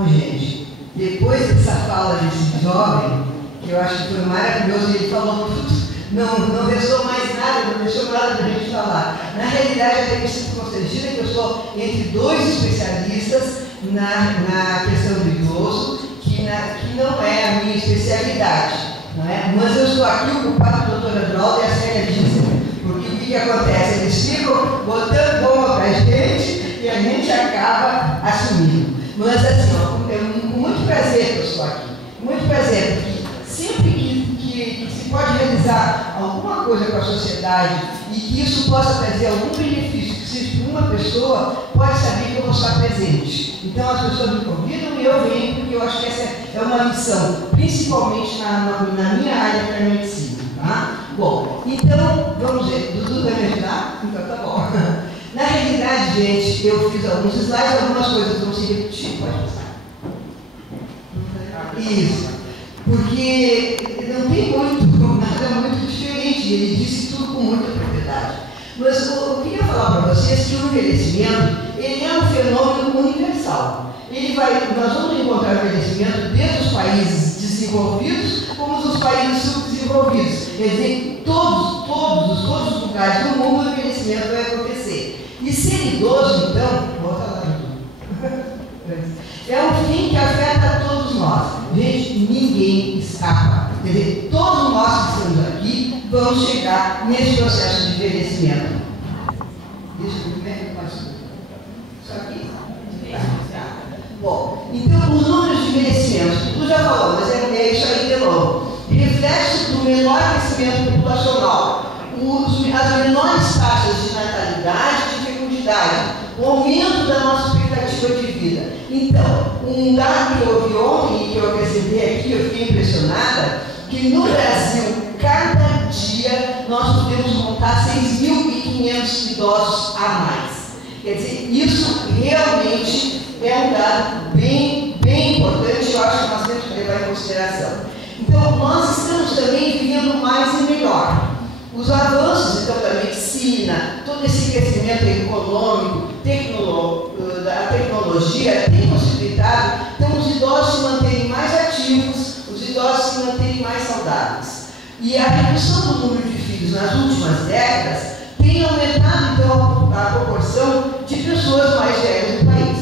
Bom, gente, depois dessa fala desse jovem, que eu acho que foi maravilhoso, ele falou tudo, não restou mais nada, não deixou nada para a gente falar. Na realidade, eu tenho sido constrangida que eu estou entre dois especialistas na questão do idoso, que não é a minha especialidade, não é? Mas eu estou aqui ocupado do Dr. Adroaldo e a Célia Disser, porque o que acontece? Eles ficam botando bomba para a gente e a gente acaba assumindo. Mas assim, ó, é com muito prazer que eu estou aqui, muito prazer, porque sempre que se pode realizar alguma coisa com a sociedade e que isso possa trazer algum benefício, que seja para uma pessoa, pode saber que eu vou estar presente. Então as pessoas me convidam e eu venho, porque eu acho que essa é uma missão, principalmente na minha área, que é a medicina. Tá? Bom, então, vamos ver, Dudu vai me ajudar? Então tá bom. Na realidade, gente, eu fiz alguns slides, algumas coisas vão se repetir, pode passar. Isso, porque não tem nada muito diferente, ele disse tudo com muita propriedade. Mas eu queria falar para vocês que o envelhecimento, ele é um fenômeno universal. Nós vamos encontrar envelhecimento desde os países desenvolvidos como os países subdesenvolvidos. Quer dizer, todos os lugares do mundo o envelhecimento vai acontecer. E ser idoso, então, volta lá, é um fim que afeta todos nós. Gente, ninguém escapa. Quer dizer, todos nós que estamos aqui vamos chegar nesse processo de envelhecimento. Deixa eu ver como é que isso aqui? Bom, então os números de envelhecimento, tu já falou, mas é isso aí de novo. Reflexo do menor crescimento populacional, as menores taxas de natalidade e de fecundidade, o aumento da nossa expectativa de vida. Então, um dado que eu ouvi ontem e que eu acrescentei aqui, eu fiquei impressionada, que no Brasil, cada dia, nós podemos contar 6.500 idosos a mais. Quer dizer, isso realmente é um dado bem importante, eu acho que nós temos que levar em consideração. Então, nós estamos também vivendo mais e melhor. Os avanços, então, da medicina, todo esse crescimento econômico, a tecnologia, tem possibilitado, então, os idosos se manterem mais ativos, os idosos se manterem mais saudáveis. E a redução do número de filhos nas últimas décadas tem aumentado, então, a proporção de pessoas mais velhas no país.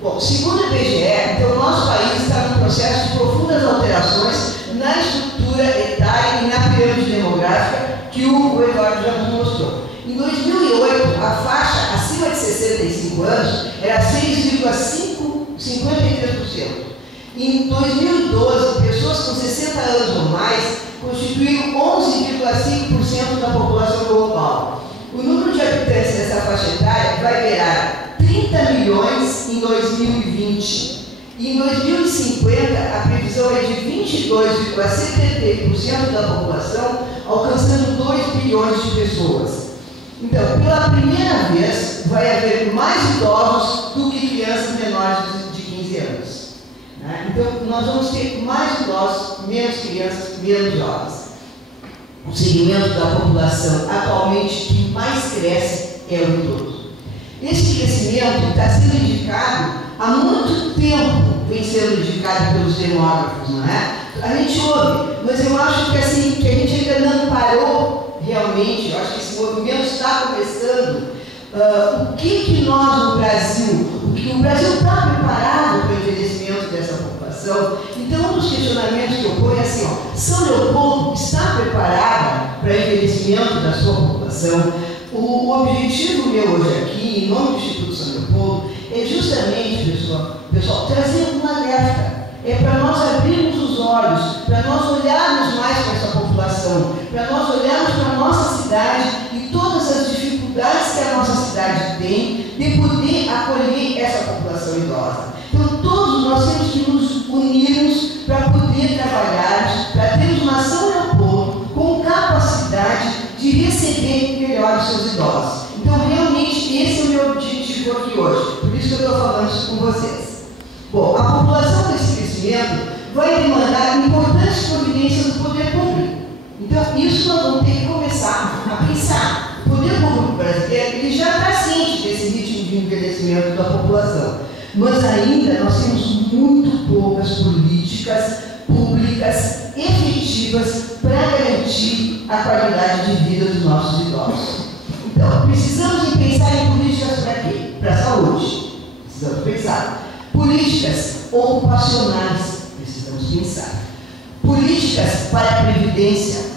Bom, segundo o IBGE, então, o nosso país está num processo de profundas alterações na estrutura etária e na pirâmide demográfica que o Eduardo já nos mostrou. Em 2008, a faixa acima de 65 anos era 6,53%. Em 2012, pessoas com 60 anos ou mais constituíram 11,5% da população global. O número de habitantes dessa faixa etária vai virar 30 milhões em 2020. E em 2050, a previsão é de 22,73% da população, alcançando 2 bilhões de pessoas. Então, pela primeira vez, vai haver mais idosos do que crianças menores de 15 anos. Né? Então, nós vamos ter mais idosos, menos crianças, menos jovens. O segmento da população atualmente que mais cresce é o idoso. Esse crescimento está sendo indicado há muito tempo, vem sendo indicado pelos demógrafos, não é? A gente ouve, mas eu acho que, assim, que a gente ainda não parou realmente, eu acho que esse movimento está começando. O que nós no Brasil, o Brasil está preparado para o envelhecimento dessa população? Então, um dos questionamentos que eu ponho é assim, ó, São Leopoldo está preparada para o envelhecimento da sua população? O objetivo meu hoje aqui, em nome do Instituto São Leopoldo, é justamente, pessoal, trazer um alerta. É para nós abrirmos os olhos, para nós olharmos mais para essa população, para nós olharmos para a nossa cidade e todas as dificuldades que a nossa cidade tem de poder acolher essa população idosa. Então, todos nós temos que nos unirmos para poder trabalhar, para termos uma São Leopoldo com capacidade de receber melhor os seus idosos. Então, realmente, esse é o meu objetivo aqui hoje. Por isso que eu estou falando isso com vocês. Bom, a população desse crescimento vai demandar importantes providências do poder público. Então, isso nós vamos ter que começar a pensar. O poder público brasileiro, ele já está ciente desse ritmo de envelhecimento da população. Mas ainda nós temos muito poucas políticas públicas efetivas para garantir a qualidade de vida dos nossos idosos. Então, precisamos de pensar em políticas para quê? Para a saúde. Precisamos pensar. Políticas ocupacionais. Precisamos pensar. Políticas para a previdência.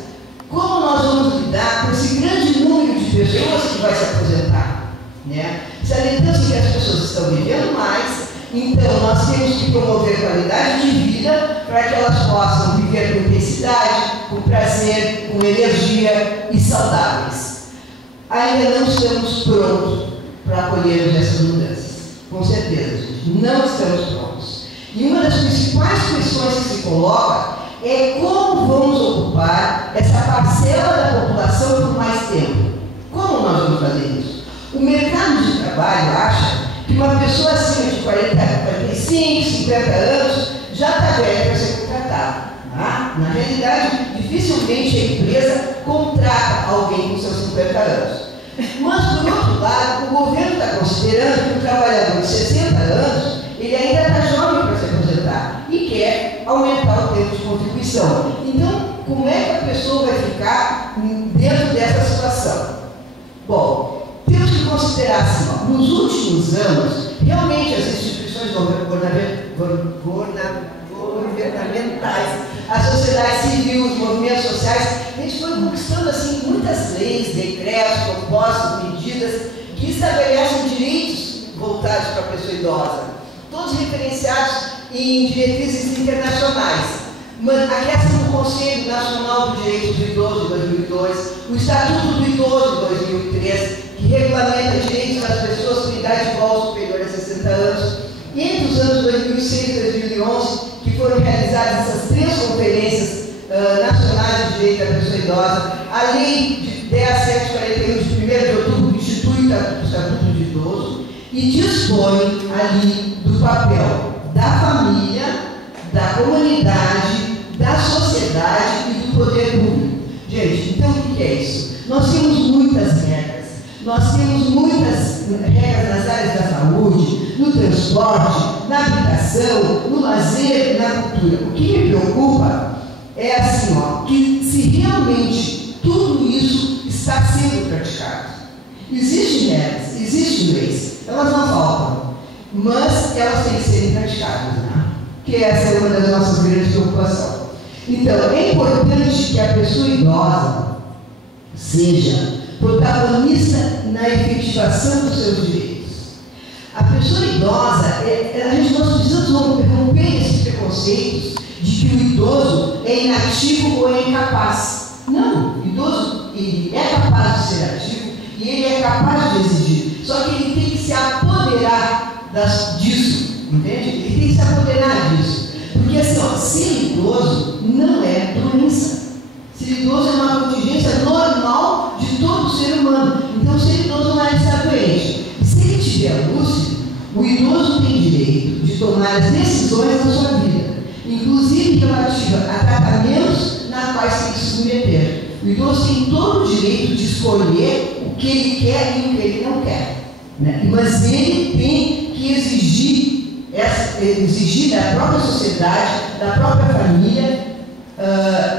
Como nós vamos lidar com esse grande número de pessoas que vai se aposentar? Né? Salientando que as pessoas estão vivendo mais, então nós temos que promover qualidade de vida para que elas possam viver com intensidade, com prazer, com energia e saudáveis. Ainda não estamos prontos para acolhermos essas mudanças. Com certeza, gente, não estamos prontos. E uma das principais questões que se coloca é como vamos ocupar essa parcela da população por mais tempo. Como nós vamos fazer isso? O mercado de trabalho acha que uma pessoa acima de 40, 45, 50 anos já está velha para ser contratada. Tá? Na realidade, dificilmente a empresa contrata alguém com seus 50 anos. Mas, por outro lado, o governo está considerando que o trabalhador de 60 anos ele ainda está jovem para se aposentar e quer aumentar o tempo de contribuição. Então, como é que a pessoa vai ficar dentro dessa situação? Bom, temos que considerar assim, ó, nos últimos anos, realmente as instituições governamentais, a sociedade civil, os movimentos sociais, a gente foi conquistando assim, muitas leis, decretos, propostas, medidas que estabelecem direitos voltados para a pessoa idosa, todos referenciados em diretrizes internacionais. A criação do Conselho Nacional do Direito do Idoso de 2002, o Estatuto do Idoso de 2003, que regulamenta direitos das pessoas com idade igual ou superior a 60 anos, e entre os anos 2006 e 2011, que foram realizadas essas 3 conferências nacionais de direito da pessoa idosa, a Lei de 10.741 de 1º de outubro, que institui o Estatuto do Idoso, e dispõe ali do papel da família, da comunidade, da sociedade e do poder público. Gente, então o que é isso? Nós temos muitas regras. Nós temos muitas regras nas áreas da saúde, no transporte, na habitação, no lazer e na cultura. O que me preocupa é assim, ó, que se realmente tudo isso está sendo praticado. Existem regras, existem leis, elas não faltam, mas elas têm que ser praticadas, né? Que essa é uma das nossas grandes preocupações. Então, é importante que a pessoa idosa seja protagonista na efetivação dos seus direitos. A pessoa idosa, nós precisamos romper esses preconceitos de que o idoso é inativo ou é incapaz. Não, o idoso ele é capaz de ser ativo e ele é capaz de exigir. Só que ele tem que se apoderar disso, entende? Ele tem que se apoderar disso. Porque assim, ó, ser idoso não é doença. Ser idoso é uma contingência normal de todo ser humano. Então, ser idoso não é estar doente. Se ele estiver lúcido, o idoso tem direito de tomar as decisões da sua vida, inclusive relativa a tratamentos na quais tem que se submeter. O idoso tem todo o direito de escolher o que ele quer e o que ele não quer. Né? Mas ele tem que exigir da própria sociedade, da própria família,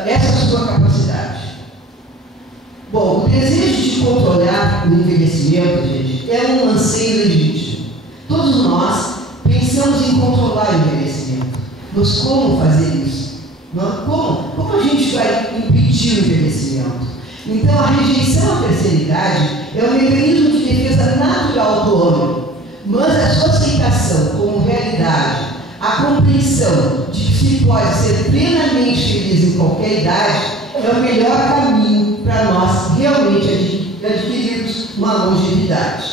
essa sua capacidade. Bom, o desejo de controlar o envelhecimento, gente, é um anseio legítimo. Todos nós pensamos em controlar o envelhecimento. Mas como fazer isso? Como a gente vai impedir o envelhecimento? Então, a rejeição à terceira idade é um mecanismo de defesa natural do homem, mas a sua aceitação como realidade, a compreensão de que se pode ser plenamente feliz em qualquer idade, é o melhor caminho para nós realmente adquirirmos uma longevidade.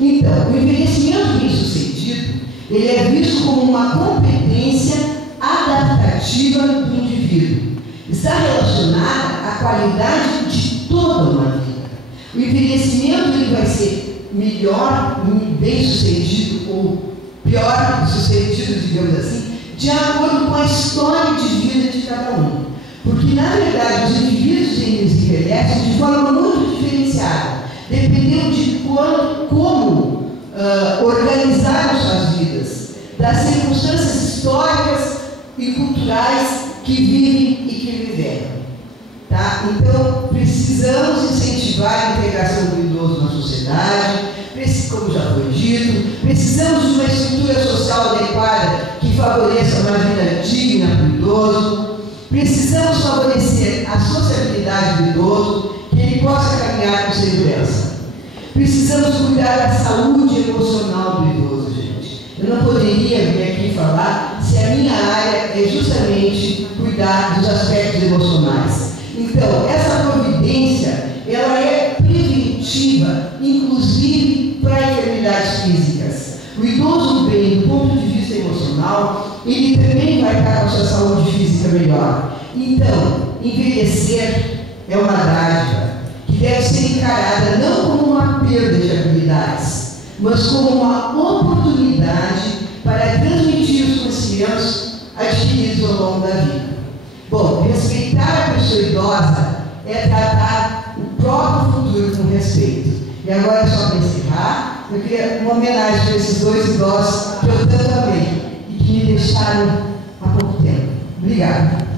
Então, o envelhecimento bem-sucedido, ele é visto como uma competência adaptativa do indivíduo. Está relacionada à qualidade de toda uma vida. O envelhecimento ele vai ser melhor, bem-sucedido ou pior sucedido, digamos assim, de acordo com a história de vida de cada um. Porque, na verdade, os indivíduos envelhecem de forma muito diferenciada, dependendo de como organizaram suas vidas, das circunstâncias históricas e culturais que vivem e que viveram. Tá? Então, precisamos incentivar a integração do idoso na sociedade, como já foi dito, precisamos de uma estrutura social adequada que favoreça uma vida digna para o idoso, precisamos favorecer a sociabilidade do idoso, que ele possa caminhar com segurança. Precisamos cuidar da saúde emocional do idoso, gente. Eu não poderia vir aqui falar se a minha área é justamente cuidar dos aspectos emocionais. Então, essa providência, ela é preventiva, inclusive para enfermidades físicas. O idoso bem, do ponto de vista emocional, ele também vai estar com a sua saúde física melhor. Então, envelhecer é uma dádiva que deve ser encarada não como uma perda de habilidades, mas como uma oportunidade para transmitir os conhecimentos adquiridos ao longo da vida. Bom, respeitar a pessoa idosa é tratar o próprio futuro com respeito. E agora, só para encerrar, eu queria uma homenagem para esses dois idosos que eu tanto amei e que me deixaram há pouco tempo. Obrigada.